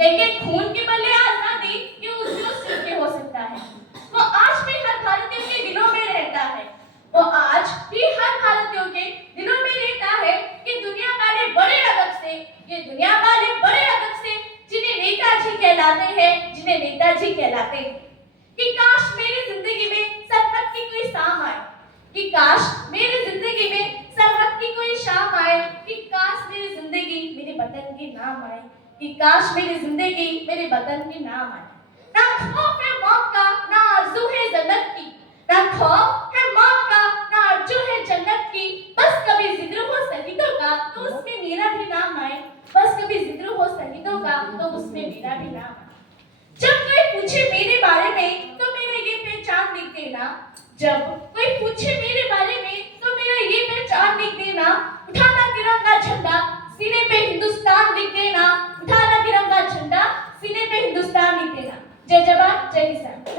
लेकिन खून के बदले आजादी ये उस सिर के हो सकता है। वो आज भी हर भारतीय के दिलों में रहता है। वो आज भी हर भारतीयों के दिलों में रहता है कि दुनिया वाले बड़े अदब से, ये दुनिया वाले बड़े अदब से जिन्हें नेताजी कहलाते हैं, जिन्हें नेताजी कहलाते हैं, कि काश मेरी जिंदगी में सरहद की कोई शाम आए, कि काश मेरी जिंदगी में सरहद की कोई शाम आए, कि काश मेरी जिंदगी मेरे वतन के नाम आए, कि काश मेरी जिंदगी मेरे वतन के नाम आए। ना खौफ है मौत का, ना आरज़ू है जन्नत की, ना खौफ है मौत का, ना आरज़ू है जन्नत की, बस कभी जिक्र हो शहीदों का तो उसमें मेरा भी नाम आए, बस कभी जिक्र हो शहीदों का तो उसमें मेरा भी नाम आए। जब कोई पूछे मेरे बारे में तो मेरा ये पहचान लिख देना, जब कोई पूछे मेरे बारे में तो मेरा ये पहचान लिख देना, उठाना तिरंगा झंडा सीने पे हिंदुस्तान लिख देना, उठाना तिरंगा झंडा सीने पे हिंदुस्तान लिख देना। जय जवान जय किसान।